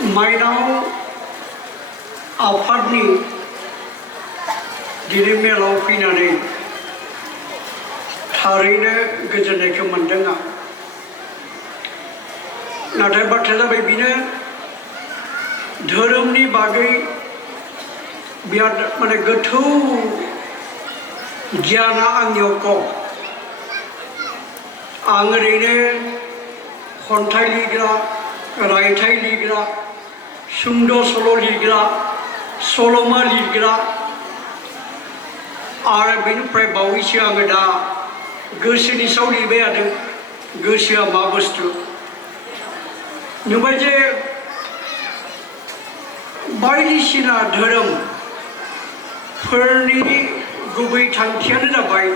माइनाव आफादनि दिनै मेलाव फैनानै थारैनो गोजोननायखौ मोनदों आं। नाथाय बाथ्राया जाबाय बेनो धोरोमनि बागै बिराद माने गोथौ गियाना आंनियाव खम। आं ओरैनो खन्थाइ लिरग्रा, रायथाइ लिरग्रा, सुंद' सल' लिरग्रा, सल'मा लिरग्रा आरो बेनिफ्राय बावैसो आङो दा गोसोनि सायाव लिरबाय थादों। गोसोआ मा बुस्थु नुबाय जे बायदिसिना धोरोमफोरनि गुबै थांखियानो जाबाय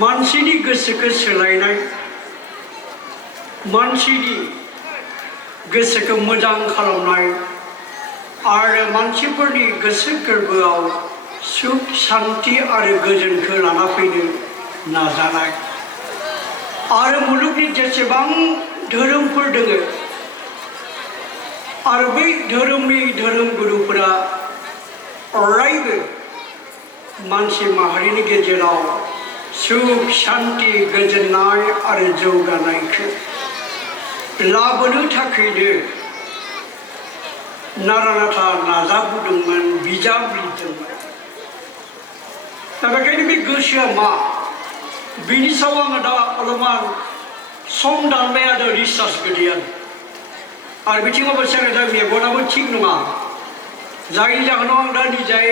मानसिनि गोसोखौ सोलायनाय, मानसिनि गोसोखौ मोजां खालामनाय आरो मानसिफोरनि गोसो गोरबोआव सुख शान्ति आरो गोजोनखौ लाना फैनो नाजानाय। आरो मुलुगनि जेसेबां धोरोमफोर दङ आरो बै धोरोमनि धोरोमगुरुफोरा अरायबो मानसि माहारिनि गेजेराव सुख शान्ति गोजोननाय आरो जौगानायखौ लाबोनो थाखायनो नारा नाथा नाजाबोदोंमोन, बिजाब लिरदोंमोन। दा बेखायनो बे गोसोआ मा बिनि सायाव आङो दा अलपमान सम दानबाय आरो रिसार्च गैया आरो बिथिङाव अबस्से दा मेगनाबो थिग नङा, जायनि जाहोनाव आं दा निजाय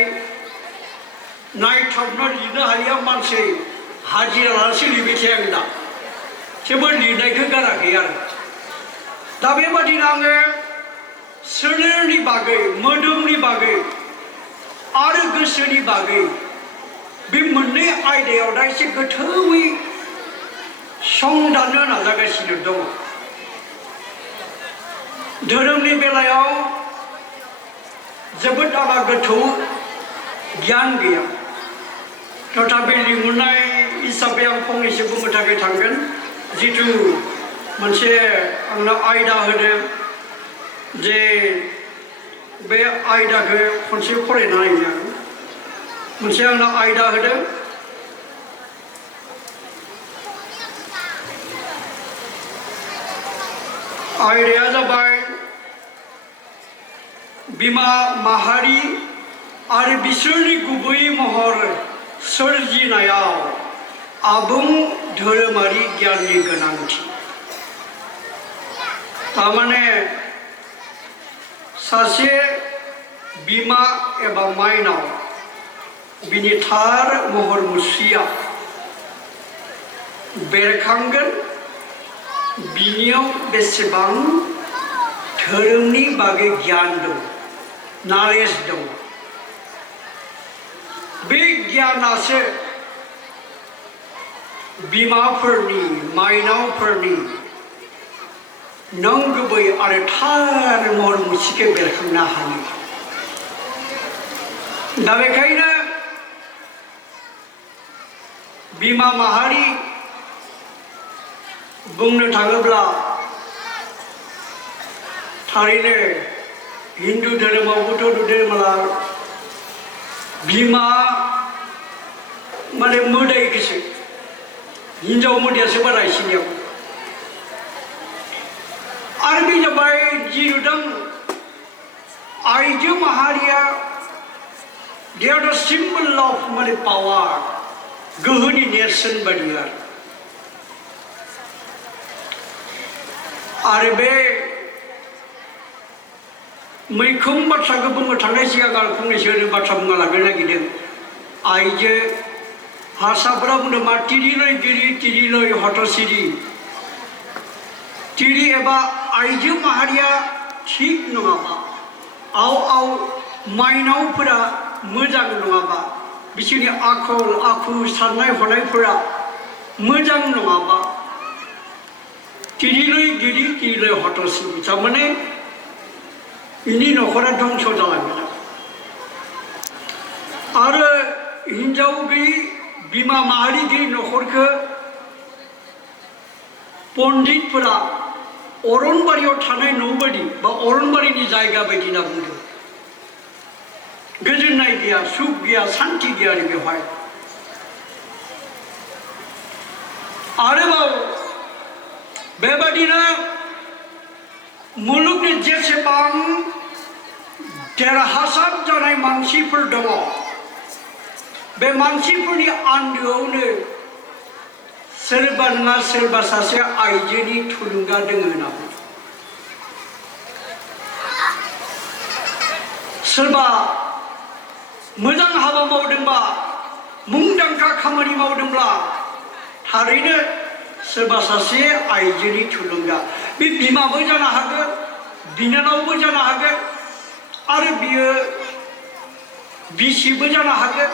नायथाबना लिरनो हायिया मानसि हाजिरा लानासो लिरबाय थायो आं दा, थेवबो लिरनायखौ गाराखै आरो। दा बेबादिनो आङो सोलेरनि बागै, मोदोमनि बागै आरो गोसोनि बागै बे मोननै आयदायाव दा एसे गोथौयै संदाननो नाजागासिनो दङ। धोरोमनि बेलायाव जोबोद आंहा गोथौ गियान गैया, तथापि लिंहरनाय हिसाबै आं फंनैसो बुंनो थाखाय थांगोन। जिथु मोनसे आंनो आयदा होदों जे बे आयदाखौ खनसे फरायनानै आं मोनसे आंनो आयदा होदों। आयदाया जाबाय बिमा माहारि आरो बिसोरनि गुबै महर सोरजिनायाव आबुं धोरोमारि गियाननि गोनांथि। थारमाने सासे बिमा एबा माइनाव बिनि थार महर मुस्रिया बेरखांगोन बिनियाव बेसेबां धोरोमनि बागै गियान दं, नलेज दं। बे गियानासो बिमाफोरनि, माइनावफोरनि नंगुबै आरो थार महर मुस्रिखौ बेरखांनो हायो। दा बेखायनो बिमा माहारि बुंनो थाङोब्ला थारैनो हिन्दु धोरोमावबोथ' नुदोंब्ला बिमा माने मोदायखौसो, हिन्जाव मोदायासो बारा इसिनियाव। आरो बे जाबाय जि नुदों आइजो माहारिया दे आर द सिम्बल अफ माने पावार, गोहोनि नेरसोन बायदि आरो बे मैखोम बाथ्राखौ बुंनो थांनाय सिगां आं फंनैसो बाथ्रा बुंना लाग्रोनो नागिरदों। आइजो हारसाफोरा बुंदों मा तिरिलै गिरि तिरिलै हथ'सिरि। तिरि एबा आइजो माहारिया थिग नङाबा, आव आव माइनावफोरा मोजां नङाबा, बिसोरनि आखल आखु साननाय हनायफोरा मोजां नङाबा तिरिलै गिरि तिरिलै हथ'सिरि, थारमाने बिनि न'खरा धंस जालांगोन। आरो हिन्जाव गैयि बिमा माहारि गैयि न'खरखौ पन्डितफोरा अरनबारियाव थानाय न' बायदि बा अरनबारिनि जायगा बायदि होनना बुंदों गोजोननाय गैया सुख गैया सान्ति गैया आरो बेवहाय आरोबाव बेबादिनो मुलुगनि जेसेबां देरहासार जानाय मानसिफोर दङ बे मानसिफोरनि आन्दोआवनो सोरबा नङा सोरबा सासे आइजोनि थुलुंगा दङ होनना बुङो सोरबा मोजां हाबा मावदोंबा मुंदांखा खामानि मावदोंब्ला थारैनो सोरबा सासे आइजोनि थुलुंगा बे बिमाबो जानो हागोन बिनानावबो जानो हागोन आरो बियो बिसिबो जानो हागोन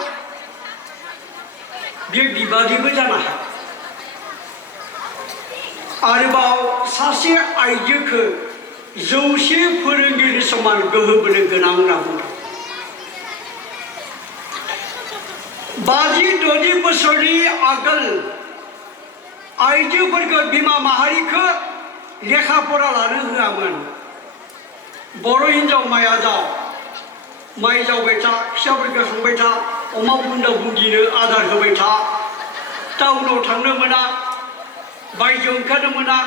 बियो बिबादिबो जानो हागोन आरोबाव सासे आइजोखौ 100 फोरोंगिरि समान गोहो बोलो गोनां होनना बुङो 50-60 बोसोरनि आगोल आइजोफोरखौ बिमा माहारिखौ लेखा फरा लानो होआमोन बर' हिन्जाव माइया जाव माइ जावबाय था फिसाफोरखौ खांबाय था अमा बुन्दा बुन्दिनो आदार होबाय था टाउनाव थांनो मोना बायजोआव ओंखारनो मोना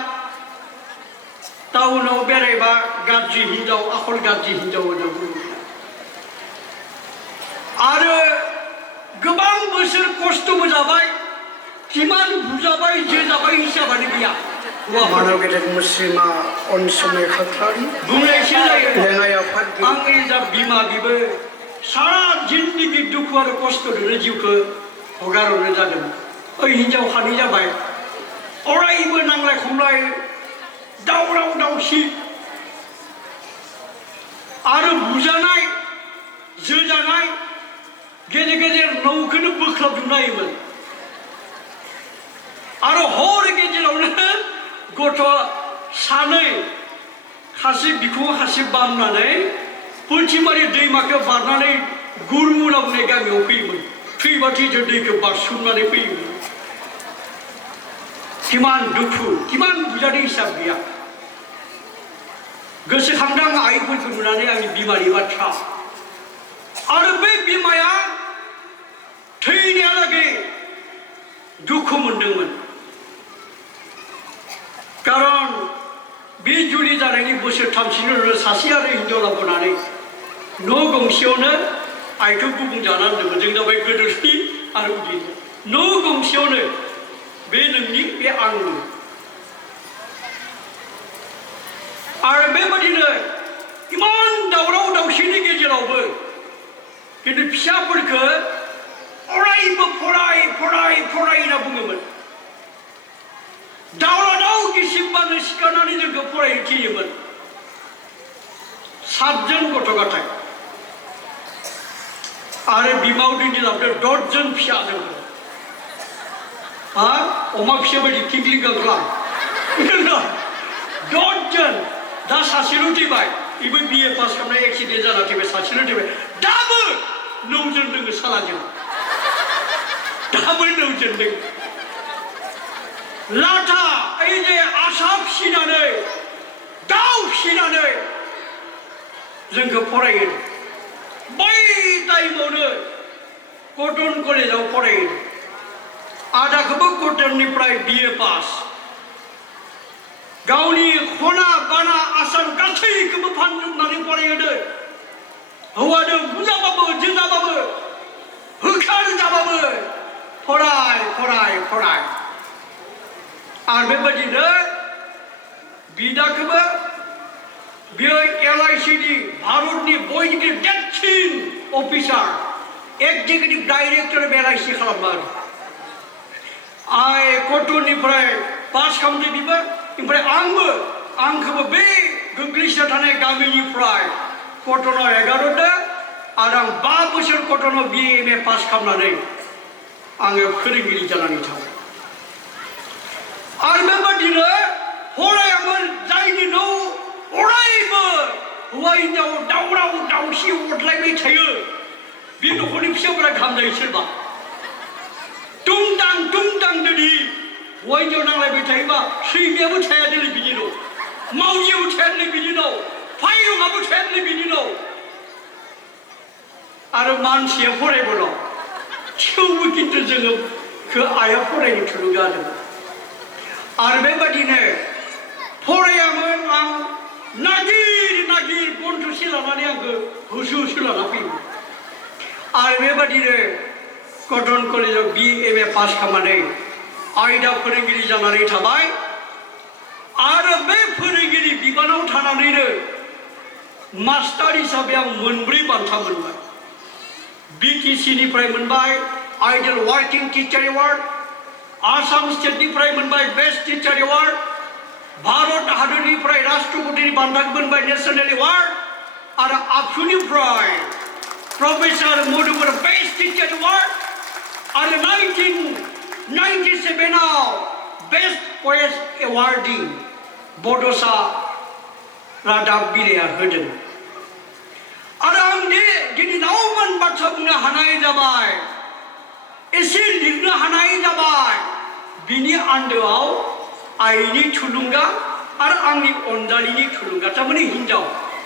टाउनाव बेरायबा गाज्रि हिन्जाव आखल गाज्रि हिन्जाव होनना बुङो आरो गोबां बोसोर खस्थ'बो जाबाय किमान बुजाबाय जोजाबाय हिसाबानो गैया मानव गेदेर मुस्लिमा अनसुमै खाख्लारि बुंनायसो जायो लेङाइ आफादगिरि आंनि जा बिमा बिबो सारा जिन्दगि दुखु आरो खस्थ'जोंनो जिउखौ हगारहरनो जादों ओइ हिन्जाव खानै जाबाय अरायबो नांलाय खमलाय दावराव दावसि आरो बुजानाय जोजानाय गेजेर गेजेर नौखौनो बोख्लाबजोबनो हायोमोन आरो हर गेजेरावनो गथ' सानै खासि बिखुङाव खासि बामनानै पुलथिमारि दैमाखौ बारनानै गुरु होनना बुंनाय गामियाव फैयोमोन थैबा थैजों दैखौ बारसोमनानै फैयोमोन किमान दुखु किमान बुजानाय हिसाब गैया गोसोखांदों आं आइफोरखौ नुनानै आंनि बिमानि बाथ्रा आरो बे बिमाया थैनायालागै दुखु मोनदोंमोन कारन बे जुलि जानायनि बोसोरथामसिनि उनाव सासे आरो हिन्जाव लाबोनानै न' गंसेयावनो आइखौ गुबुं जानानै दोनदोंमोन जों जाबाय गोदोरनि आरो उदैनि न' गंसेयावनो बे नोंनि बे आंनि आरो बेबादिनो इमान दावराव दावसिनि गेजेरावबो खिन्थु फिसाफोरखौ अरायबो फराय फराय फराय होनना बुङोमोन दावराव गिसिबबानो सिखारनानै जोंखौ फरायनो थिनोमोन 7 जन गथ' गथाय आरो बिमा उदैनि लाबोदों 10 जन फिसा जोंखौ अमा फिसा बायदि किंग्लिं गांग्लां 10 जन दा सासेल' थैबाय बेबो BA पास खालामनाय एक्सिडेन्ट जाना थैबाय सासेल' थैबाय दाबो 9 जन दङ सालाजों दाबो 9 जन दङ लाथा ओइ जे आसा फिसिनानै दाउ फिसिनानै जोंखौ फरायो बै टाइमावनो कटन कलेजाव फरायो आदाखौबो कटननिफ्राय BA पास गावनि खना बाना आसान गासैखौबो फानजोबनानै फरायहोदो हौवादों बुजाबाबो जोजाबाबो होखार जाबाबो फराय फराय फराय आरो बेबायदिनो बिदाखौबो बियो LICनि भारतनि बयनिख्रुइ देरसिन अफिसार एक्जिकिउटिभ डाइरेक्टर LIC खालामबाय कटननिफ्राय पास खालामदों बिबो ओमफ्राय आंखौबो बे गोग्लैसोना थानाय गामिनिफ्राय कटनाव एगारदो आरो आं 5 बोसोर कटनाव BA MA पास खालामनानै आङो फोरोंगिरि जानानै थाबाय आरो बेबादिनो फरायामोन जायनि न' अरायबो हौवा हिन्जाव दावराव दावसि अरलायबाय थायो बे न'खरनि फिसाफोरा गाहाम जायो सोरबा तुमतां दिनै हौवा हिन्जाव नांलायबाय थायोबा सैमायाबो थाया दिनै बिनि न' मावजियाव थेरनो बिदिनो फायरङाबो थेरनो बिदिनो आरो मानसिया फरायबोनो थेवबो खिन्थु जोङो आइया फरायनो थुलुंगा होदों आरो बेबादिनो फरायामोन आं नागिर गन्थुसे लानानै आंखौ होसो लाना फैयोमोन आरो बेबादिनो कटन कलेजाव BA पास खालामनानै आयदा फोरोंगिरि जानानै थाबाय आरो बे फोरोंगिरि बिबानाव थानानैनो मास्टार हिसाबै आं मोनब्रै बान्था मोनबाय BTC निफ्राय मोनबाय ideal working teacher award Assam स्टेटनिफ्राय मोनबाय बेस्ट टीचार एवार्ड भारत हादरनिफ्राय राष्ट्रपतिनि बान्था मोनबाय नेशनेल एवार्ड आरो आबसुनिफ्राय professor Madhukar best teacher award आरो 1997 आव बेस्ट पएट एवार्डि बड'सा रादाब बिलाइया होदों आरो आं दिनै नावमान बाथ्रा बुंनो हानाय जाबाय एसे लिरनो हानाय जाबाय बिनि आन्दोआव आइनि थुलुंगा आरो आंनि अनजालिनि थुलुंगा थारमाने हिनजाव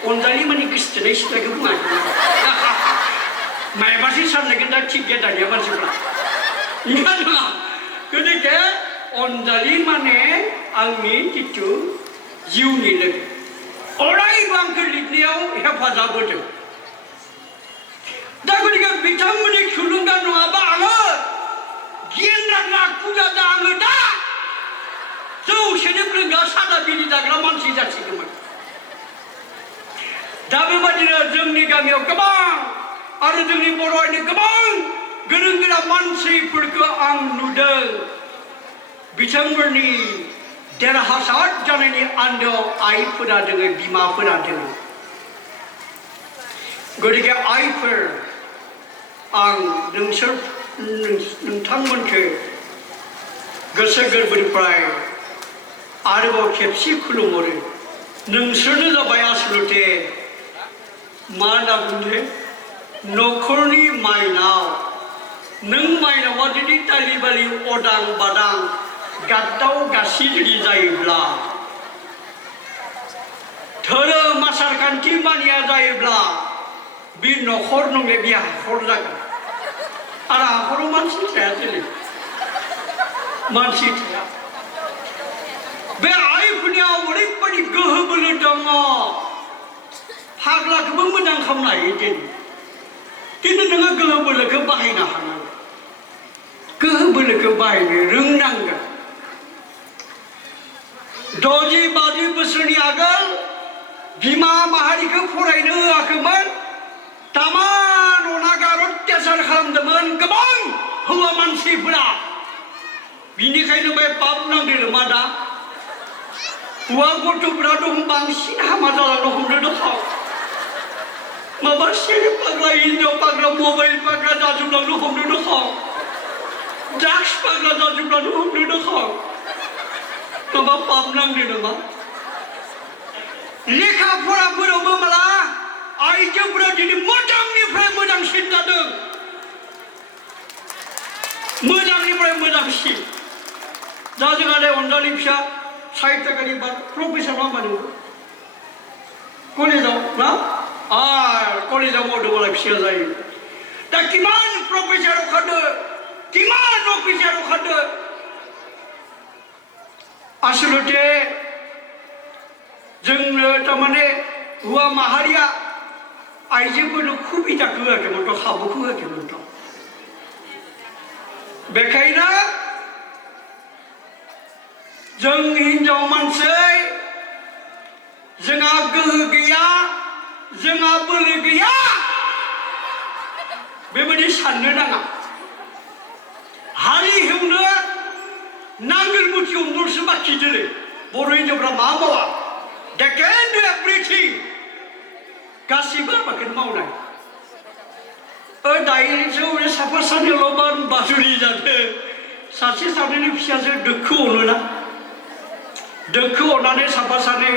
अनजालि माने गोसथोनाय सिख्लाखौ बुङाखै मायाबासो साननायगोन दा थिग गैया दानिया मानसिफ्रा नङा नङा गतिके अनजालि माने आंनि जिथु जिउनि लोगो अरायबो आंखौ लिरनायाव हेफाजाब होदों दा गतिके बिथांमोननि थुलुंगा नङाबा आङो गियान रानना खुजादा आङो दा जौ सेरेब लोंग्रा सादा बिरि जाग्रा मानसि जासिगौमोन दा बेबादिनो जोंनि गामियाव गोबां आरो जोंनि बर' हारिनि गोबां गोरों गोरा मानसिफोरखौ आं नुदों बिथांमोननि देरहासार जानायनि आन्दोआव आइफोरा दोङो बिमाफोरा दोङो गतिके आइफोर आं नोंथांमोनखौ गोसो गोरबोनिफ्राय आरोबाव खेबसे खुलुमहरो नोंसोरनो जाबाय आसलते मा होनना बुंदों न'खरनि माइनाव नों माइनावा जुदि दालि बालि अदां बादां गाद्दाव गासि जुदि जायोब्ला धोरोम आसार खान्थि मानिया जायोब्ला बे न'खर नंले बे हाखर जागोन आरो हाखराव मानसि थाया दिनै मानसि थाया बे आइफोरनियाव ओरैबायदि गोहो बोलो दङ फाग्लाखौबो मोजां खालामनो हायो दिनै खिन्थु नोङो गोहो बोलोखौ बाहायनो हानांगोन गोहो बोलोखौ बाहायनो रोंनांगोन 60-50 बोसोरनि आगोल बिमा माहारिखौ फरायनो होआखैमोन तामान अनागार अत्याचार खालामदोंमोन गोबां हौवा मानसिफोरा बिनिखायनो बे पाप नांदों मा दा हौवा गथ'फोरा दं बांसिन हामा जालांनो हमनो दङ माबा सेरेब फाग्ला हिनजाव फाग्ला मबाइल फाग्ला जाजोबलांनो हमनो दङ ड्राग्स फाग्ला जाजोबलांनो हमनो दङ माबा पाप नांदों नामा लेखा फराफोरावबो माला आइजोफोरा दिनै मोजांनिफ्राय मोजांसिन जादों मोजांनिफ्राय मोजांसिन दा जोंहा अनजालि फिसा 60 थाखानि प्रफेसर मा होनो कलेजाव ना कलेजाव मावदोंबालाय फिसाया जायो दा किमान प्रफेसर ओंखारदो किमान अफिसार ओंखारदो आसलते जोंनो तारमाने हौवा माहारिया आइजोफोरनो सुबिदाखौ होआखैमोनथ' खाबुखौ होआखैमोनथ' बेखायनो जों हिनजाव मानसि जोंहा गोहो गैया जोंहा बोलो गैया बेबायदि साननो नाङा हालेवनो नांगोल मुथि हमनोसो बाखि दिनै बर' हिनजावफ्रा मा मावा they can do everything गासिबो हाबाखौनो मावनाय दायोसो साफा सानैल' बाजुरि जादों सासे सानैनि फिसाजो दोखो अनोना दोखो अननानै साफा सानै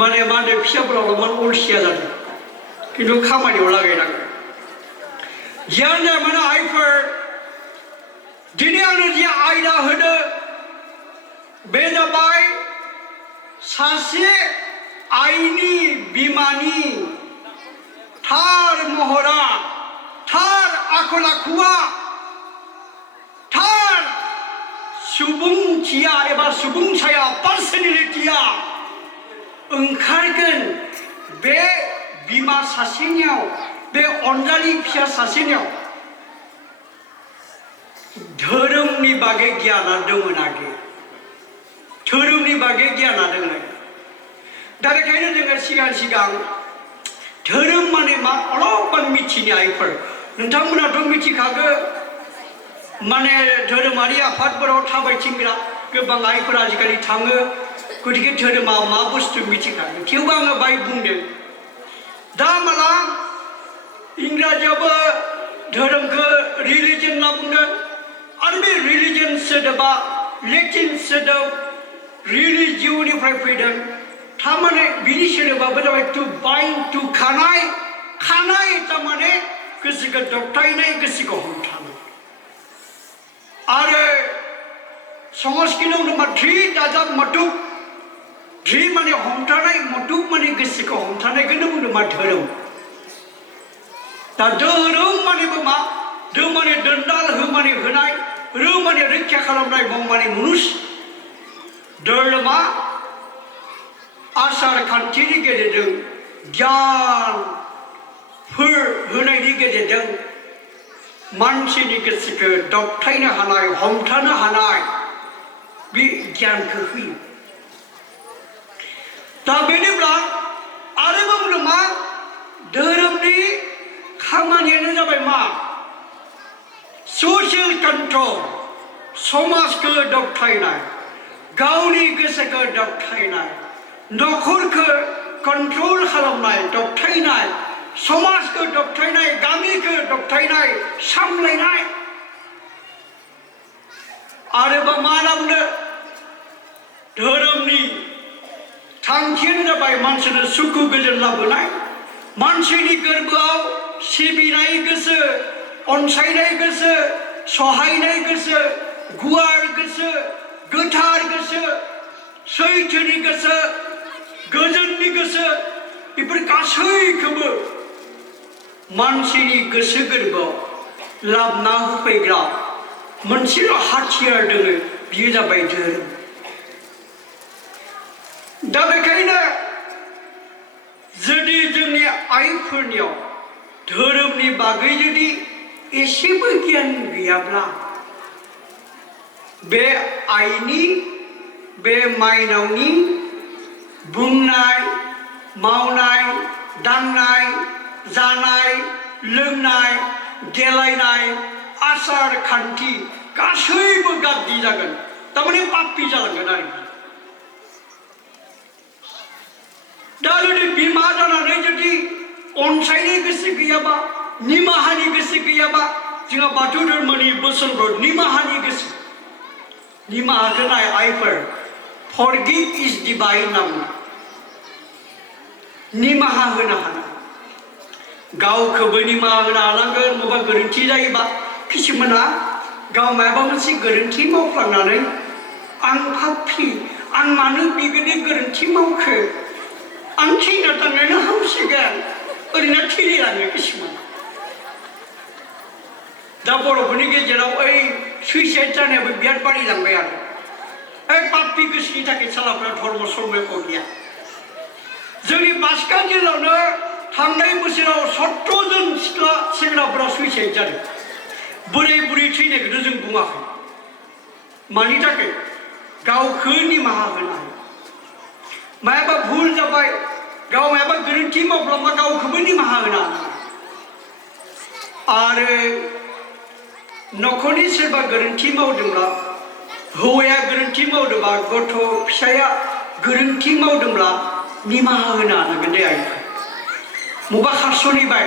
माने मा होनो फिसाफोरावल' अलसिया जादों खिन्थु खामानियाव लागायनांगौ जियानो जाया मानो आइफोर दिनै आंनो जे आयदा होदो बे जाबाय सासे आइनि बिमानि थार महरा थार आखल आखुआ थार सुबुंथिया एबा सुबुंसाया पार्सनेलिटिया ओंखारगोन बे बिमा सासेनियाव बे अनजालि फिसा सासेनियाव धोरोमनि बागै गियाना दंना गैया धोरोमनि बागै गियाना दंना दा बेखायनो जोङो सिगां धोरोम माने मा अलपमान मिथिनो आइफोर नोंथांमोनाथ' मिथिखागो माने धोरोमारि आफादफोराव थाबायथिंग्रा गोबां आइफोर आजिखालि थाङो गतिके धोरोमा मा बुस्थु मिथिखागो थेवबो आङो बाय बुंदों दा माला इंराजियावबो धोरोमखौ रिलिजन होनना बुंदों आरो बे रिलिजन सोदोबा लेटिन सोदोब रिलिजियनिफ्राय फैदों थारमाने बिनि सोदोबाबो जाबाय टु बाइन्ड टु खानाय थारमाने गोसोखौ दबथायनाय गोसोखौ हमथानाय आरो संस्कृतआव मा ध्रि दाजाब मटुक ध्रि माने हमथानाय मटुक माने गोसोखौ हमथानायखौनो बुंदों मा धोरोम दा धोरोम मानेबो मा धो माने दोनदाल हो माने होनाय रो माने रैखा खालामनाय मं माने मुनुस धोरोमा आसार खान्थिनि गेजेरजों गियानफोर होनायनि गेजेरजों मानसिनि गोसोखौ दबथायनो हानाय हमथानो हानाय बे गियानखौ होयो दा बेनिब्ला आरोबाव बुंदों मा धोरोमनि खामानियानो जाबाय मा ससियेल कन्ट्रल समाजखौ दबथायनाय गावनि गोसोखौ दबथायनाय न'खरखौ कन्ट्रल खालामनाय दबथायनाय समाजखौ दबथायनाय गामिखौ दबथायनाय सामलायनाय आरोबाव मा होनना बुंदों धोरोमनि थांखियानो जाबाय मानसिनो सुखु गोजोन लाबोनाय मानसिनि गोरबोआव सिबिनाय गोसो अनसायनाय गोसो सहायनाय गोसो गुवार गोसो गोथार गोसो सैथोनि गोसो गोजोननि गोसो बेफोर गासैखौबो मानसिनि गोसो गोरबोआव लाबोना होफैग्रा मोनसेल' हाथियार दङ बियो जाबाय धोरोम दा बेखायनो जुदि जोंनि आइफोरनियाव धोरोमनि बागै जुदि एसेबो गियान गैयाब्ला बे आइनि बे माइनावनि बुंनाय मावनाय दांनाय जानाय लोंनाय देलायनाय आसार खान्थि गासैबो गाज्रि जागोन तारमाने पापी जालांगोन आरोखि दा जुदि बिमा जानानै जुदि अनसायनाय गोसो गैयाबा निमाहानि गोसो गैयाबा जोंहा बाथौ धर्मनि बोसोनफोर निमाहानि गोसो निमाहाखौ नाय आइफोर फरगिभ इज डिभाइन होनना बुङो निमाहा होनो हानाय गावखौबो निमाहा होनो हानांगोन बबेबा गोरोन्थि जायोबा किसुमाना गाव माबा मोनसे गोरोन्थि मावफ्लांनानै आं पापी आं मानो बिबायदि गोरोन्थि मावखो आं थैना थांनायानो हामसिगोन ओरैनो थैलाङो किसुमान दा बर'फोरनि गेजेराव ओइ सुइसाइड जानायाबो बिराद बारायलांबाय आरो ओइ पापी गोसोनि थाखाय सालाफोरा धर्म सर्मखौ गैया जोंनि बाक्सा जिल्लायावनो थांनाय बोसोराव 17 जन सिख्ला सेंग्राफोरा सुइसाइड जादों बोराय बुरै थैनायखौथ' जों बुङाखै मानि थाखाय गावखौ निमाहा होनो हायो मायाबा भुल जाबाय गाव मायाबा गोरोन्थि मावफ्लांबा गावखौबो निमाहा होनो हानाय आरो न'खरनि सोरबा गोरोन्थि मावदोंब्ला हौवाया गोरोन्थि मावदोंबा गथ' फिसाया गोरोन्थि मावदोंब्ला निमाहा होनो हानांगोन दे आइखौ मबा खारस'निबाय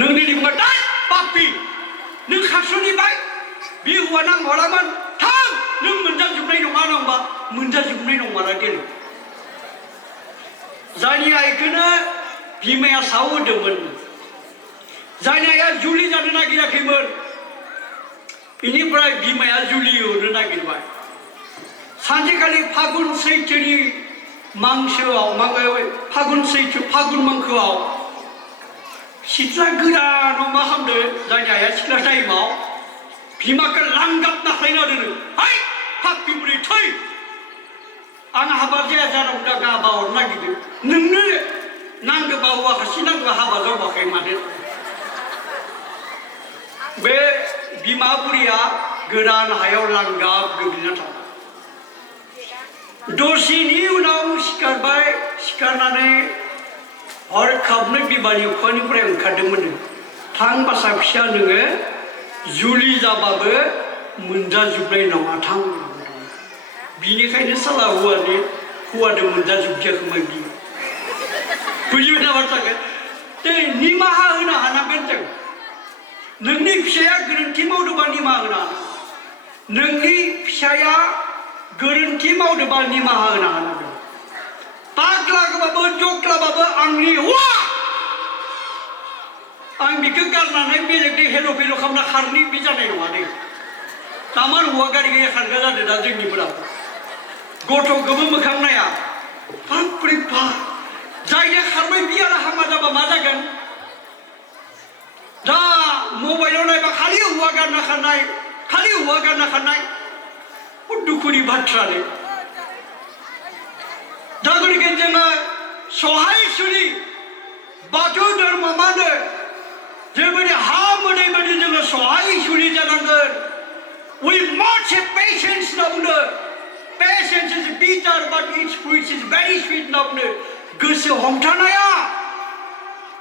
नों दिनै बुङा दा पापी नों खारस'निबाय बे हौवा नांहरामोन थां नों मोनजाजोबनाय नङा नंबा मोनजाजोबनाय नङाना देनां जायनि आइखौनो बिमाया साव होदोंमोन जायनि आइया जुलि जानो नागिराखैमोन बेनिफ्राय बिमाया जुलि होनो नागिरबाय सानसेखालि फागुन सैथोनि मांसोआव फागुन सैथ्र फागुन मांखोआव सिथ्ला गोदानाव मा खालामदो जायनि आइया सिख्ला टाइमाव बिमाखौ लांगाबना खालायना दोनो हाय फापि बुरै थै आं हाबा जाया जानांगौ दा गाबा हरनो नागिरदों नोंनो नांगौबा हौवा हारसि नांगौबा हाबा जाबाखै माथो बे बिमा बुरैया गोदान हायाव लांगाब गोग्लैना थाबाय दसेनि उनाव सिखारबाय सिखारनानै हरखाबनो बिमानि अखानिफ्राय ओंखारदोंमोन थां बासा फिसा नोङो जुलि जाबाबो मोनजाजोबनाय नङा थां बिनिखायनो साला हौवादो मोनजाजोबदिया खोमा बियो बुजिबाय ना बाथ्राखौ दे निमाहा होनो हानांगोन जों नोंनि फिसाया गोरोन्थि मावदोंबा निमाहा होनो हानांगोन नोंनि फिसाया गोरोन्थि मावदोंबा निमाहा होनो हानांगोन पाग्लाबाबो जग्लाबाबो आंनि हौवा आं बेखौ गारनानै बेलेगनि हेल' फेल' खालामना खारनि बे जानाय नङा दे तामान हौवा गारि गारि खारग्रा जादों दा जोंनिफोरा गथ'खौबो मोखां नाया बापरे बा जायनो खारबाय बियाला हामा जाबा मा जागोन दा मबाइलाव नायबा खालि हौवा गारना खारनाय दुखुनि बाथ्राले दा गतिके जोङो सहायसुलि बाथौ धर्म मानो जेरैबायदि हा मोदै बायदि जोङो सहायसुलि जानांगोन we must have patience होनना बुंदों patience is bitter but its fruit is very sweet होनना बुंदों गोसो हमथानाया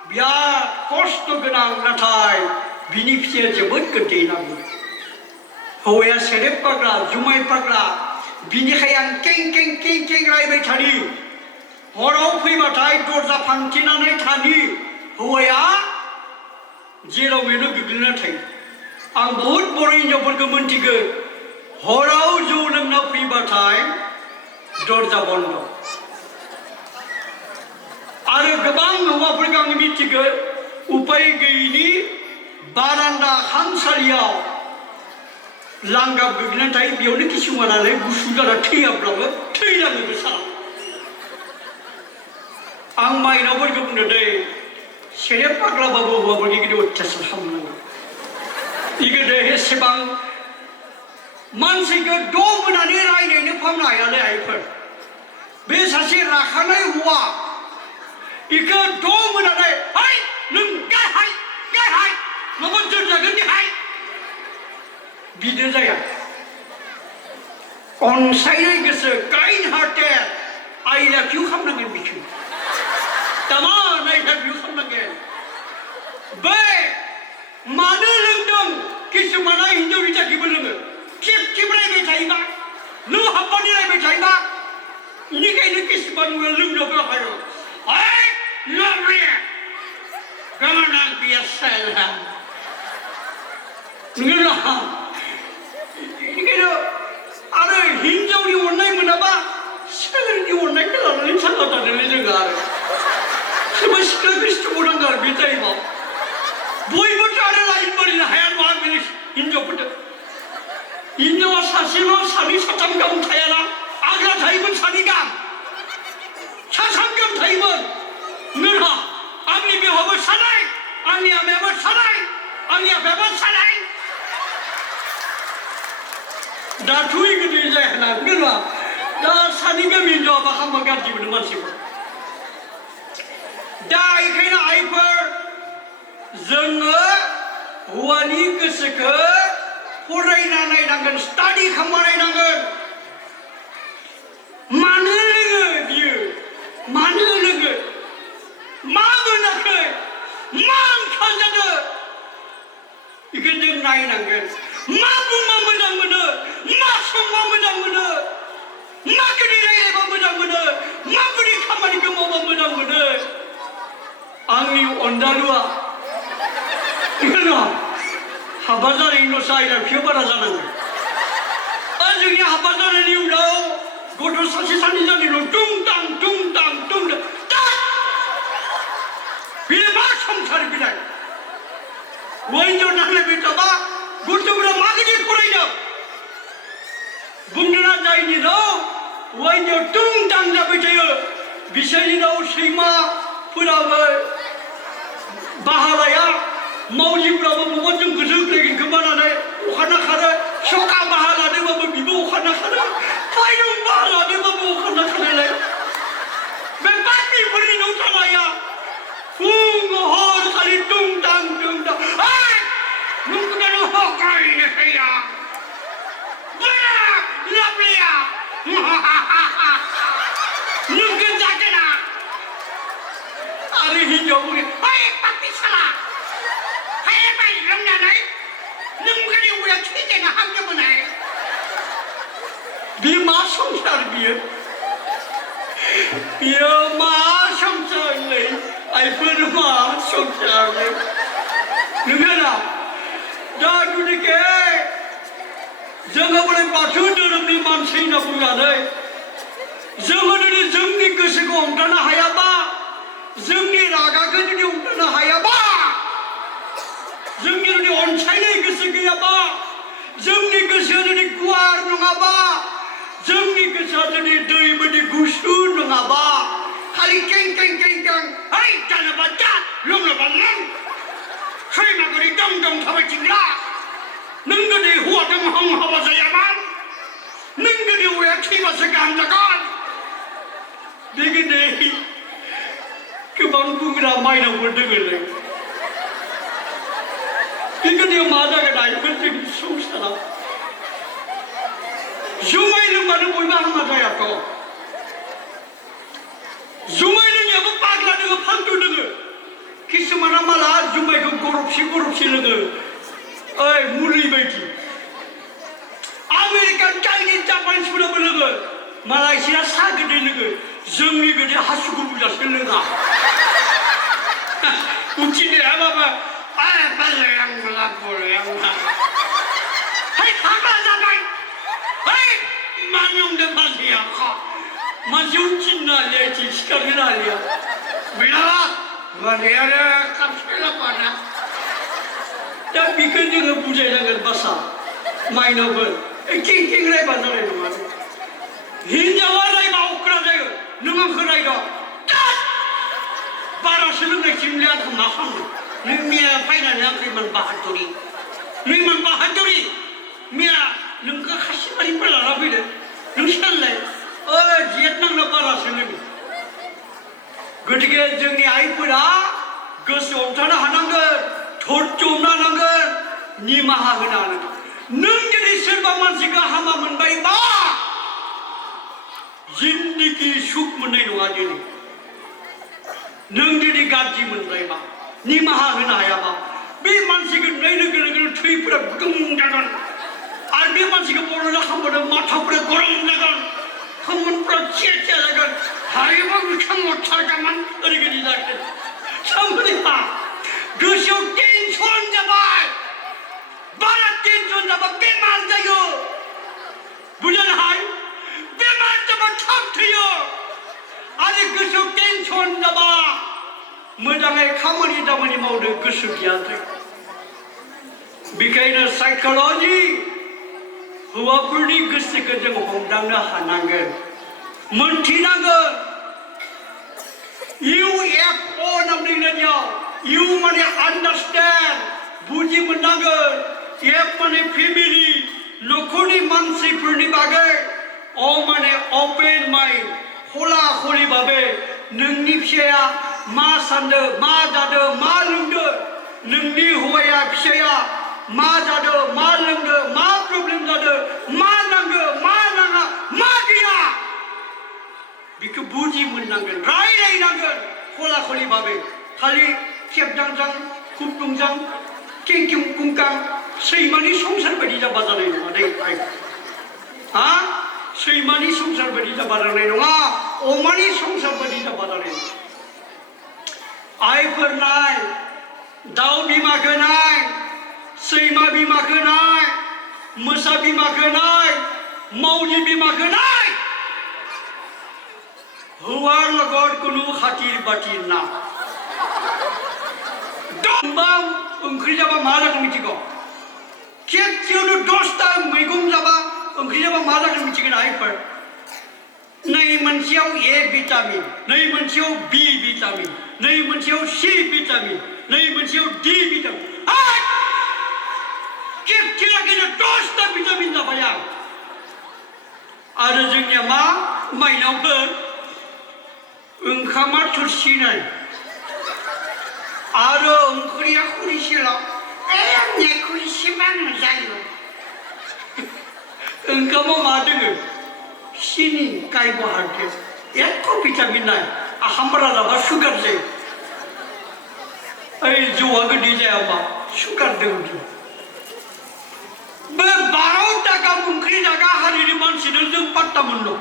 बिराद खस्थ' गोनां नाथाय बिनि फिथाइया जोबोद गोदै होनना बुंदों हौवाया सेरेब फाग्ला जुमाय फाग्ला बिनिखाय आं कें रायबाय थानि हराव फैबाथाय दरजा फांथेनानै थानि हौवाया जेराव बेनो गोग्लैना थायो आं बहुद बर' हिन्जावफोरखौ मोनथिगौ हराव जौ लोंना फैबाथाय दरजा बन्द आरो गोबां हौवाफोरखौ आं मिथिगौ उपाय गैयिनि बारान्दा खामसालियाव लांगाब गोग्लैनानै थायो बेयावनो किसुमानानै गुसु जाना थैयाब्लाबो थैलाङो बे सारा आं माइनावफोरखौ बुंदों दै सेरेब फाग्लाबाबो हौवाफोरनि गिदिर अत्याचार खालामनांगौ इगोदो एसेबां मानसिखौ द' मोनानै रायनायनो फाहामनो हायालै आइफोर बे सासे राखानाय हौवा इखौ द' मोनानै हाय नों गाहाय माबा दोनजागोन देहाय बिदि जाया अनसायनाय गोसो काइन्ड हार्टेड आइ लाभ इउ खालामनांगोन बिखौ तामान आइ लाभ इउ खालामनांगोन बै मानो लोंदों किसुमाना हिन्जाव बिजाथिबो लोङो खेब रायबाय थायोबा नों हाब्बानि रायबाय थायोबा बेनिखायनो किसुमान लोंनोबो हायो ओइ lovely come on and be a sailor नोङो बेनिखायनो आरो हिन्जावनि अननाय मोनाबा सिख्लानि अननायखौ लानानै सानना थादोंलै जोङो आरो सोरबा सिख्ला गोसोथोखौ नांगौ आरो बे टाइमाव बयबोथ' आरो लाइन मारिनो हाया नङा बे हिन्जावफोरजों हिन्जावा सासेल' सानै साथाम गाहाम थायाना आग्रा थायोमोन सानै गाहाम साथाम गाहाम थायोमोन नोंहा आंनि बिहावबो सानाय आंनि आमायाबो सानाय आंनि आफायाबो सानाय दाथ' गोदै जायाना नङा दा सानै गामि हिन्जावा हामा गाज्रि मोनो मानसिफोर दा बेखायनो आइफोर जोङो हौवानि गोसोखौ फरायना नायनांगोन स्टाडि खालामना नायनांगोन मानो लोङो बियो मानो लोङो मा मोनाखै मा ओंखार जादों बेखौ जों नायनांगोन मा बुंबा मोजां मोनो मा संबा मोजां मोनो मा गोदै रायलायबा मोजां मोनो माबोरै खामानिखौ मावबा मोजां मोनो आंनि अनजालुआ हाबा जानायनि उनावसो आइ लाभ इउ बारा जानांगौ जोंनि हाबा जानायनि उनाव गथ' सासे सानै जानायनि उनाव दुंदां बेयो मा संसार बिलाय हिन्जाव नांलायबाय थाबा गथ'फोरा माबायदि फरायदों बुंदोंना जायनि न' हिन्जाव दुंदां जाबाय थायो बिसोरनि दाउ सैमाफोराबो बाहालाया मावजिफ्राबो बबेबा जों गोजोख्लायगोन खोमानानै अखाना खारो सखा बाहा लादोंबाबो बिबो अखाना खारो फायरं बाहा लादोंबाबो अखाना खारोलाय बे बाखिफोरनि न' थानाया फुं हर खालि दुंदां दुंदां नोंखौनो हगायनो हाया बारा लाबलाया नोंखौ जागोना आरो हिन्जाव बुङो ओइ पापि साला हाय बाय रोंनानै नोंखौनो उया थैजेना हामजोबोनाय बे मा संसार बियो मा संसारलै आइफोर मा संसारलै नोंगोना दा गुदिके जोङो बोरै बाथौ धोरोमनि मानसि होनना बुंनानै जोङो जुदि जोंनि गोसोखौ हमथानो हायाबा जोंनि रागाखौ जुदि हमथानो हायाबा जोंनि जुदि अनसायनाय गोसो गैयाबा जोंनि गोसोआ जुदि गुवार नङाबा जोंनि गोसोआ जुदि दै बायदि गुसु नङाबा खालि कें कें कें कें है जानोबा जा लोंनोबा लों सैमागुरि दं दं थाबायथिंग्रा नों गोदो हौवाजों हां हाबा जायाबा नों गोदो हौवाया थैबासो गाहाम जागोन बे गोदो गोबां बुंग्रा माइनावफोर दोङोलै बे गोदोआव मा जागोन आइफोर जोंनि संसाराव जुमाय लोंबानो बयबो हामा जायाथ' जुमाय लोंनायाबो पाग्ला दोङो फाल्टु दोङो किसुमाना माला जुमायखौ गरबसे लोङो ओइ मुलि बायदि आमेरिकान चाइनिज जापानिसफोराबो लोङो मालायसिया सा गोदै लोङो जोंनि गोदै हासुखौ बुजासो लोङा उथिनाया माबा है फाग्ला जाबाय है मा नंदों मानसिया मानसि उथिनो हालिया इथि सिखारनो हालिया बेनाबा माने कापसेला पाना दा बेखौ जोङो बुजायनांगोन बासा माइनावफोर किं किं रायबा जानाय नङा हिन्जावा रायबा अख्रा जायो नों आंखौ रायद' बारासो लोंनायसिमलै आंखौ मा खालामनो नों मिया फायनानै आंखौ इमान बाहादुरि मिया नोंखौ खासिबारिनिफ्राय लाना फैदो नों सानलाय जेट नांना बारासो लोङो गतिके जोंनि आइफोरा गोसो हमथानो हानांगोन धैर्य हमनो हानांगोन निमाहा होनो हानांगोन नों जुदि सोरबा मानसिखौ हामा मोनबायबा जिन्दगि सुख मोननाय नङा दिनै नों जुदि गाज्रि मोनबायबा निमाहा होनो हायाबा बे मानसिखौ नुनाय लोगो लोगोनो थैफोरा गुदुं जागोन आरो बे मानसिखौ बर'ना खालामबानो माथाफोरा गरम जागोन खोमोनफ्रा थिया थिया जागोन हायोबा बिथांमोन थारगामोन ओरैबायदि जागोन सामरिया गोसोआव टेनसन जाबाय बारा टेनसन जाबा बेमार जायो बुझनो हाय बेमार जाबा थाब थैयो आरो गोसोआव टेनसन जाबा मोजाङै खामानि दामानि मावनो गोसो गैया जायो बेखायनो साइकोल'जि हौवाफोरनि गोसोखौ जों हमदांनो हानांगोन मोनथिनांगोन UFO होनना इंराजियाव इउ माने आन्डारस्टेन्ड बुजि मोननांगोन एफ माने फेमिलि न'खरनि मानसिफोरनि बागै अ माने अपेन माइन्ड खला खलि भाबे नोंनि फिसाया मा सानदों मा जादों मा लोंदों नोंनि हौवाया फिसाया मा जादों मा लोंदों मा प्रब्लेम जादों मा नांगौ मा नाङा मा गैया बेखौ बुजि मोननांगोन रायलायनांगोन खला खलि भाबे खालि खेबजांजां खुबदुंजां केंकिं कुंकां सैमानि संसार बायदि जाबा जानाय नङा दै हा सैमानि संसार बायदि जाबा जानाय नङा अमानि संसार बायदि जाबा जानाय नङा आइफोर नाय दाउ बिमाखौ नाय सैमा बिमाखौ नाय मोसा बिमाखौ नाय मावजि बिमाखौ नाय हौवार लगत कुनु खातिर बातिर ना दंबा ओंख्रि जाबा मा जागोन मिथिगौ खेबसेयावनो 10टा मैगं जाबा ओंख्रि जाबा मा जागोन मिथिगोन आइफोर नै मोनसेयाव ए भिटामिन नै मोनसेयाव बी भिटामिन नै मोनसेयाव सी भिटामिन नै मोनसेयाव डी भिटामिन खेबसेलागैनो 10टा भिटामिन जाबाय आं आरो जोंनिया मा माइनावफोर ओंखामा थोरसिनाय आरो ओंख्रिया खुरिसेल' आंनिया खुरिसेबानो जायो ओंखामाव मा दोङो सिनि कार्ब'हाइड्रेट एख' भिटामिन नाय आखाम बारा जाबा सुगार जायो ओइ जौआ गोदै जायाबा सुगार दङ बे 12 टाका ओंख्रि जागा हारिनि मानसिनो जों पात्ता मोनल'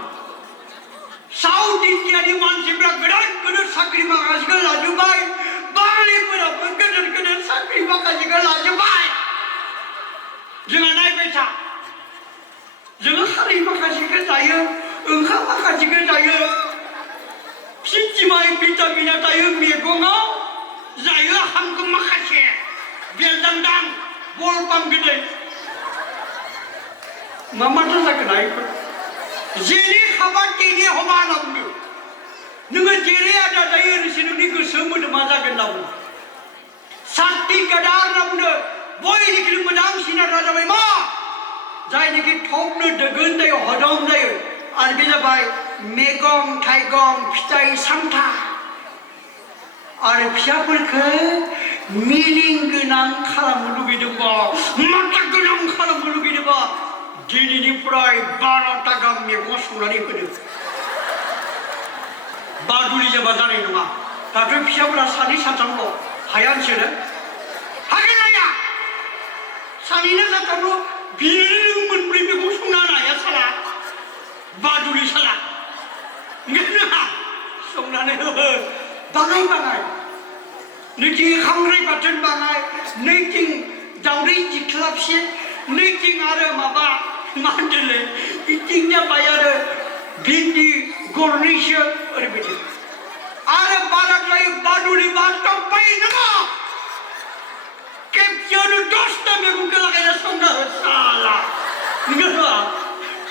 साउथ इन्डियानि मानसिफ्रा गोदान गोदान साख्रि माखासेखौ लाजोब्बाय बाङालिफोराबो गोदान गोदान साख्रि माखासेखौ लाजोब्बाय जोंहा नायबाय था जोङो हारि माखासेखौ जायो ओंखाम माखासेखौ जायो फिथिमाय भिटामिना थायो मैगङाव जायो हांगो माखासे बेलदांदां बलपाम गोदै मा माथो जागोन आइफोर जेरै खाबा तेरै हमा होनना बुंदों नोङो जेरै आदार जायो ओरैसो नोंनि गोसो मोदोमा जागोन होनना बुंदों सात्तिक आदार होनना बुंदों बयनिख्रुइ मोजांसिन आदारा जाबाय मा जायनिखि थबनो दोगोन जायो हजम जायो आरो बे जाबाय मैगं थाइगं फिथाइ सामथाइ आरो फिसाफोरखौ मिलिं गोनां खालामनो लुगैदोंबा माथा गोनां खालामनो लुगैदोंबा दिनैनिफ्राय 12टा गाहाम मैगं संनानै होदो बादुलि जाबा जानाय नङा दाथ' फिसाफोरा सानै साथामल' हाया नोंसोरो हागोन हाया सानैना साथामल' बिनो मोनब्रै मैगं संना हाया साला बादुलि साला नङा संनानै हो बाङाय बाङाय नैथिं खांख्राइ बाथोन बाङाय नैथिं दावदै जिख्लाबसे नैथिं आरो माबा मा होनदोंलै इथिं जाबाय आरो भिन्दि गरनैसो ओरैबायदि आरो बाराद्राय बादुलि बाथाबबाय नामा खेबसेयावनो 10टा मैगंखौ लागायना संना हो साला नङा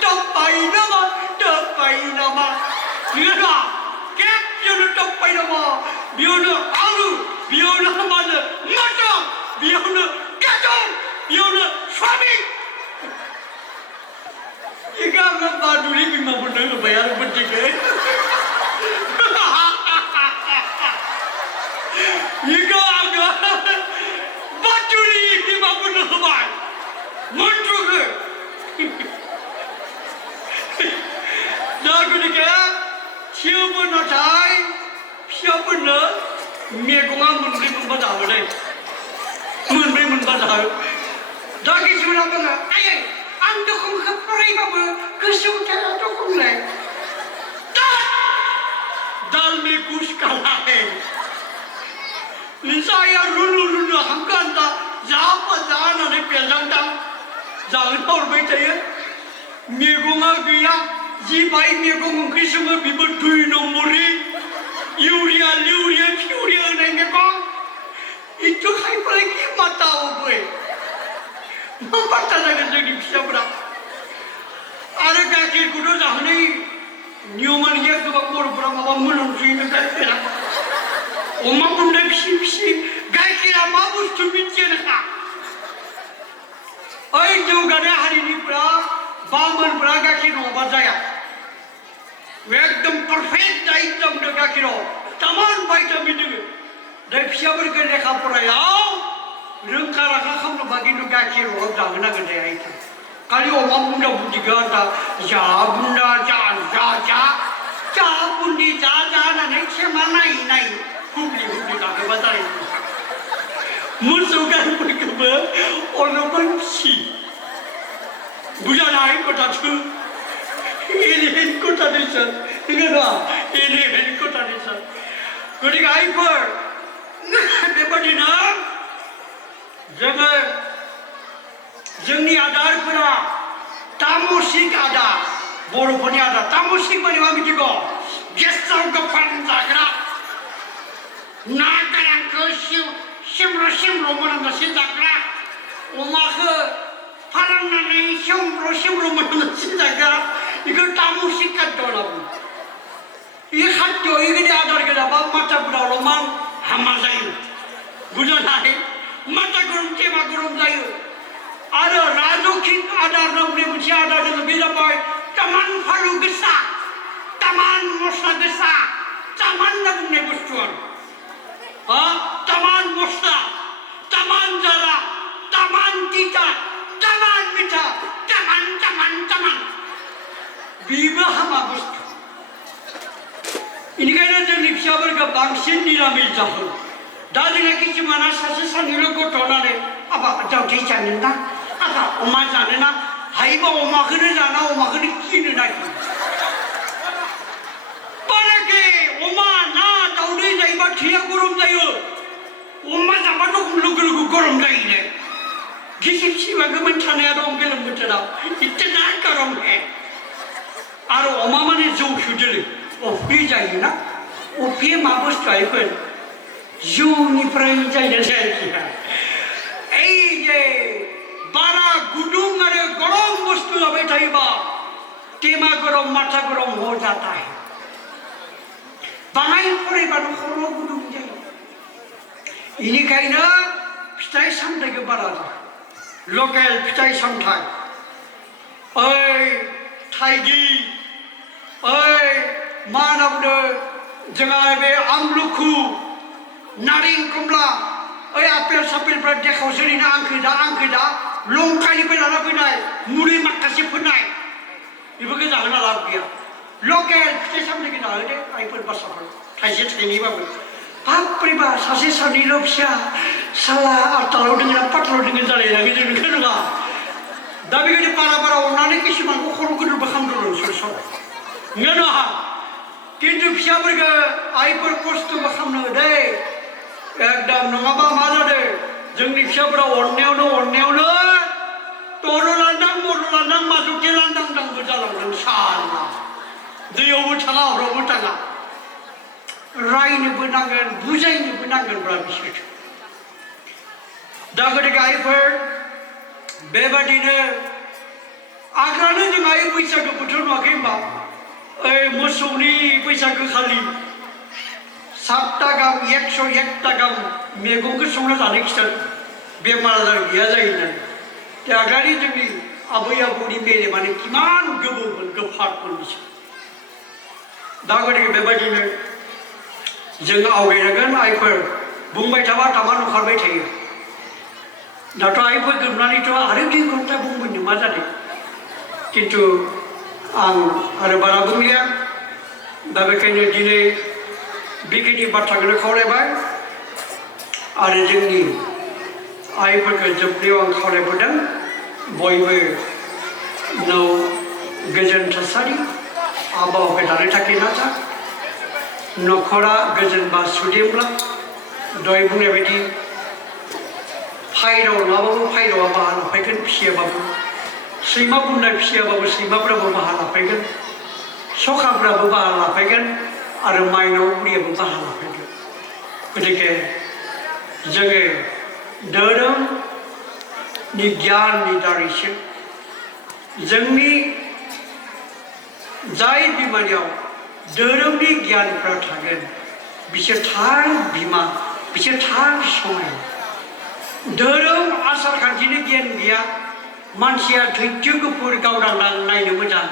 टप्पाय नामा नङा खेबसेयावनो टप्पाय नामा बेयावनो आलु बेयावनो मानो मटर बेयावनो गाजर बेयावनो सयाबिन इखौ आङो बादुलि बिमाफोरनो होबाय आरो मोनसेखौ इखौ आङो बादुलि बिमाफोरनो होबाय मन्त्रखौ दा गतिके थेवबो नाथाय फिसाफोरनो मैगङा मोनब्रै मोनबा जाहोदों मोनब्रै मोनबा जाहो दा किसुमाना बुङो आयै आं दखमखौ फरायबाबो गोसोआव थाया दखमलाय दाल में कुछ काला है जाया रुनु हांखान्दा जाबा जानानै बेलदांदां जाहोना हरबाय थायो मैगङा गैया जिबाय मैगं ओंख्रि सङो बेबो 2 नम्बरनि इउरिया लिउरिया फिउरिया होनाय मैगं इथु खायफालाय कि माता होबाय मा बाथ्रा जागोन जोंनि फिसाफोरा आरो गाइखेरखौथ' जाहोनाय नियमानो गैया गोबां बर'फोरा माबा मोनामसुयोनो गाइखेरा अमा बुन्दा फिसि गाइखेरा मा बुस्थु मिथिया नोंहा ओइ जौगानाय हारिनिफ्रा बामोनफ्रा गाइखेर नङाबा जाया एकदम पारफेक्ट डाइट दं गाइखेराव तामान भाइटामिन दङ दा फिसाफोरखौ लेखा फरायाव रोंखा राखा खालामनोबा खिन्थु गाइखेराव जाहोनांगोन दे आइखौ खालि अमा बुन्दा बुन्दिखौ आन्था जा बुन्दा जा बुन्दि जा होननानै सेमा नायै हुब्लि लाखोबा जानाय नङा मोसौ गायफोरखौबो अलपमान फिसि बुजानाय गथाखौ एलिहेन गथानिसो नङा एलिहेन गथानिसो गतिके आइफोर बेबादिनो जोङो जोंनि आदारफोरा तामसिक आदार बर'फोरनि आदार तामसिक माने मा मिथिगौ गेसाव गोफोन जाग्रा ना गोरानखौ सिमब्र' मोनामजासे जाग्रा अमाखौ फालांनानै सिमब्र' मोनामजासे जाग्रा बेखौ तामसिक खाद्य होनना बुङो 이 खाद्य 이게 아들 그다가 마차 부다로만 하마자요. 부자나이 마차 그럼 제마 그럼 자요. 아들 라조킨 아들 넘네 무시 아들은 비라바이 taman falu gesa, taman mosa gesa, taman nabne bustuan. Taman mosa, taman jala, taman tita, taman mita, taman. Biba hama bustu. Ini kaya jadi siapa ke bangsin diramil jahul. Dari lagi cuma nasi sanilo ko tonane, apa jauh di jangan apa omah jangan hai ba omah kene jana omah kene kini lagi. Parake omah na taudi jai ba thia gorom jayo. Omah jama to lugu gorom jai ne. Gisip siwa ke mencane ada ongelem betera. Itna gorom hai. Aro omah mane jauh sudele. Opi jai na. Opi mabus jai pen. Jauh ni perai jai ne saya kira. Je bara gudung अरे गरम वस्तु अबे थाइबा टेमा गरम माथा गरम हो जाता है बानाय परे बानो खरो गुदुं जायो इनिखायनो फिथाइ सामथाइखौ बारा जा लकेल फिथाइ सामथाइ ओइ थाइगि ओइ मा होनना बुंदो जोंहा बे आमलुखु नारें कमला ओइ आपेल सापेलफ्रा देखावसोरैनो आंखो दा लंकानिफ्राय लाना फैनाय मुलि माखासे फोनाय बेफोरखौ जाहोना लाब गैया लकेल फिथाइ सामथाइखौ जाहोदो आइफोर बासाफोर थाइसे थाइनैबाबो बाब्रेबा सासे सानैल' फिसा साला आटालाव दोङो ना पाटालाव दोङो जालायनानै जों बेखौ नङा दा बेबायदि बारा अननानै किसुमानखौ खर' गोदोरबो खालामदों सर नङा नङा खिन्थु फिसाफोरखौ आइफोर खस्थ'बो खालामनो दे एकदम नङाबा मा जादों जोंनि फिसाफोरा अननायावनो तोर लांदां मर लांदां माजुके लांदांबो जालांदों साला दैयावबो थाङा हरावबो थाङा रायनोबो नांगोन बुजायनोबो नांगोनब्रा बिसोरखौ दा गतिके आइफोर बेबादिनो आग्लानो जों आइ बैसागो बोथोर नुवाखै होमबा ओइ मोसौनि बैसागो खालि 7 गाहाम 101 गाहाम मैगंखौ संना जानो खिथादों बेमार आजार गैया जायोना आग्लानि जोंनि आबै आबौनि मेलेमानो किमान गोबौमोन गोफारमोन बिसोर दा गतिके बेबायदिनो जों आवगायनांगोन आइफोर बुंबाय थाबा तामान ओंखारबाय थायो दाथ' आइफोर गोबनानैथ' आरो 2 घन्टा बुंबोनो मा जादों खिन्थु आं आरो बारा बुंलिया दा बेखायनो दिनै बेखिनि बाथ्राखौनो खावलायबाय आरो जोंनि आइफोरखौ जोबनायाव आं खावलायबोदों बयबो गोजोन थासारि आबहावाखौ दानो थाखाय नाजा न'खरा गोजोन बा सुदेमब्ला दहाय बुंनाय बायदि फायदाव नङाबाबो फायदावा बाहा लाफैगोन फिसियाबाबो सैमा बुंनाय फिसियाबाबो सैमाफ्राबो बाहा लाफैगोन सखाफ्राबो बाहा लाफैगोन आरो माइनाव बुरियाबो बाहा लाफैगोन गतिके जोङो धोरोमनि गियाननि दारैसो जोंनि जाय बिमानियाव धोरोमनि गियानफ्रा थागोन बिसोर थार बिमा बिसोर थार समाय धोरोम आसार खान्थिनि गियान गैया मानसिया धैर्य गुफुर गावदां नायनो मोजां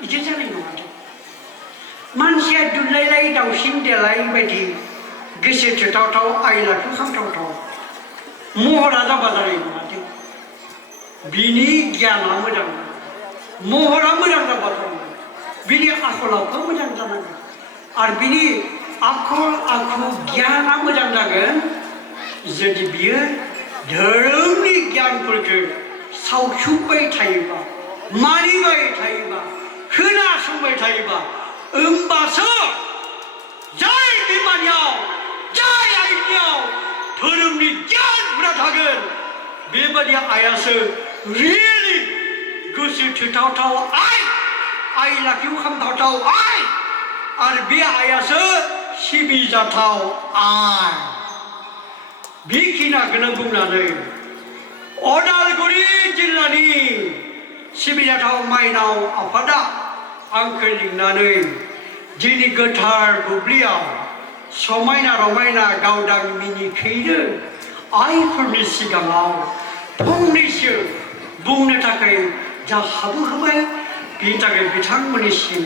बिदि जानाय नङा मानसिया दुलायलाय दाउसिन देलाय बायदि गोसो थोथावथाव आइलाखौ खामथावथाव महरा जाबा जानाय नङा दे बिनि गियाना मोजां महरा मोजां जाबा जानांगोन बिनि आखल आखुआ मोजां जानांगोन आरो बिनि आखल आखु गियाना मोजां जागोन जुदि बियो धोरोमनि गियानफोरखौ सावसुबबाय थायोबा मानिबाय थायोबा खोनासंबाय थायोबा होमबासो जाय बिमानियाव जाय आइनियाव धोरोमनि गियानफोरा थागोन बेबादि आइयासो रियेलि गोसो थोथावथाव आइ लाखिव खामथावथाव आइ आरो बे आइयासो सिबिजाथाव आइ बेखिनिखौनो बुंनानै उदालगुरि जिल्लानि सिबिजाथाव माइनाव आफादा आंखौ लिंनानै जोंनि गोथार बुब्लियाव समायना रमायना गावदां मिनिखैनो आइफोरनि सिगाङाव फंनैसो बुंनो थाखाय जा खाबु होबाय बिनि थाखाय बिथांमोननिसिम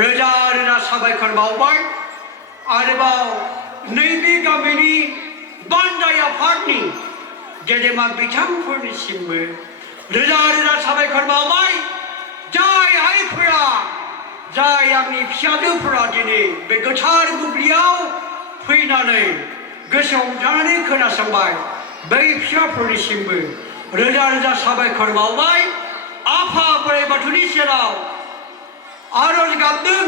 रोजा रोजा साबायखर बावबाय आरोबाव नैबे गामिनि बान्दाय आफादनि गेदेमा बिथांफोरनिसिमबो रोजा रोजा साबायखर बावबाय जाय आइफोरा जाय आंनि फिसाजोफोरा दिनै बे गोथार बुब्लियाव फैनानै गोसो हमथानानै खोनासंबाय बै फिसाफोरनिसिमबो रोजा रोजा साबायखर बावबाय आफा बोराइ बाथौनि सेराव आरज गाबदों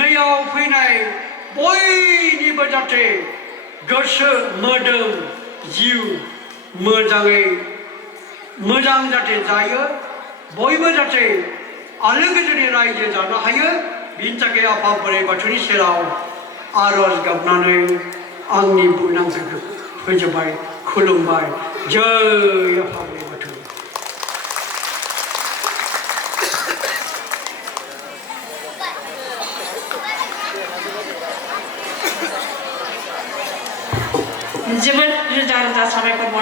नैयाव फैनाय बयनिबो जाहाथे गोसो मोदोम जिउ मोजाङै मोजां जाहाथे जायो बयबो जाहाथे आलो गोजोनै रायजो जानो हायो बिनि थाखाय आफा बोराइ बाथौनि सेराव आरज गाबनानै आंनि बुंनांगौखौ फोजोबबाय खुलुमबाय जय आफा बोराइ बाथौ जोबोद रोजा रोजा साबायखर